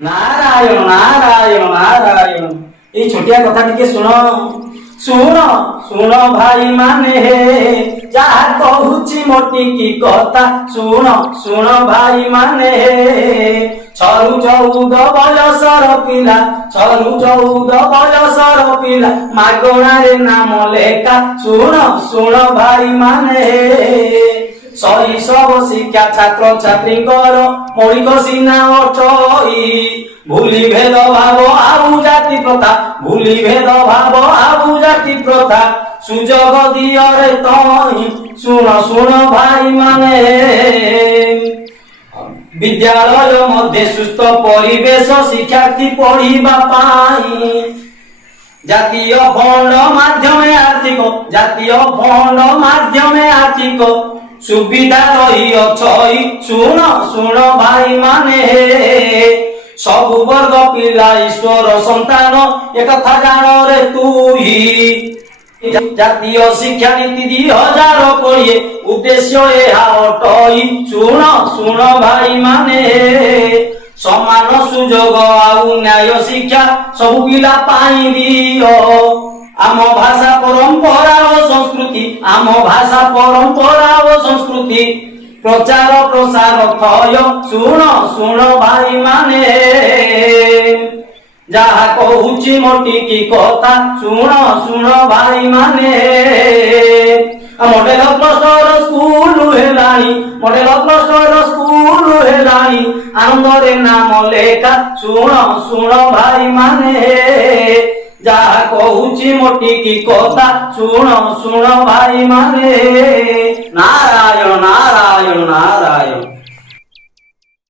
नारायण नारायण नारायण ये छोटिया कथा टिके सुन सुन सुन भाई माने जहा कहूची मोटी की कथा सुन सुन भाई माने छरु 14 बयसर पिला छरु 14 बयसर पिला मागणारे नाम लेखा सुन सुन भाई माने शैशव शिक्षा छात्र छात्री मौलिक सीना अटई भूली भेद भाव आउ जाति प्रथा भूली भेद भाव आउ जाति प्रथा सुजोग दियो रे तई सुन सुन भाई माने विद्यालय मध्य सुस्थ परिवेश शिक्षार्थी पढ़िबा पाई जातीय फंड माध्यम आर्थिक जातीय फंड माध्यम आर्थिक सुविधा रही अच्छी सुन सुन भाई माने सब वर्ग पिला ईश्वर संतान एक जान रे तू ही जातीय शिक्षा नीति 2020 उद्देश्य यह अटई सुन सुन भाई माने समान सुजोग आउ न्याय शिक्षा सब पिला पाई दियो आम भाषा परंपरा और संस्कृति आम भाषा परंपरा और संस्कृति प्रचार प्रसार थय सुन सुन भाई माने जहा कहूची मोटी की कथा सुन सुन भाई माने मॉडल क्लस्टर स्कूल हेलानी मॉडल क्लस्टर स्कूल हेलानी आनंद रे नाम लेखा सुन सुन भाई माने जहा कहूची मोटी की कथा सुन सुन भाई माने नारायण नारायण नारायण।